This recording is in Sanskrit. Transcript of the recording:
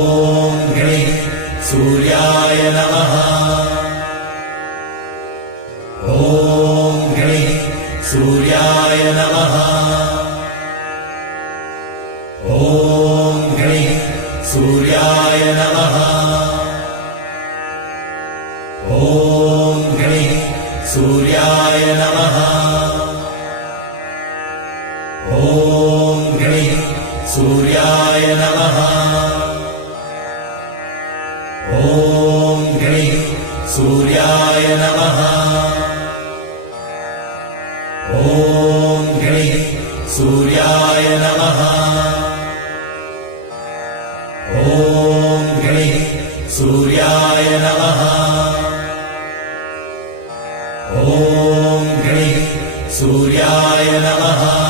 ॐ गणेश सूर्याय नमः। ॐ गणेश सूर्याय नमः। ॐ गणेश सूर्याय नमः। ॐ गणेश सूर्याय नमः। ॐ गणेश सूर्याय नमः। ॐ गणेश सूर्याय नमः। ॐ गणेश सूर्याय नमः। ॐ गणेश सूर्याय नमः। ॐ गणेश सूर्याय नमः।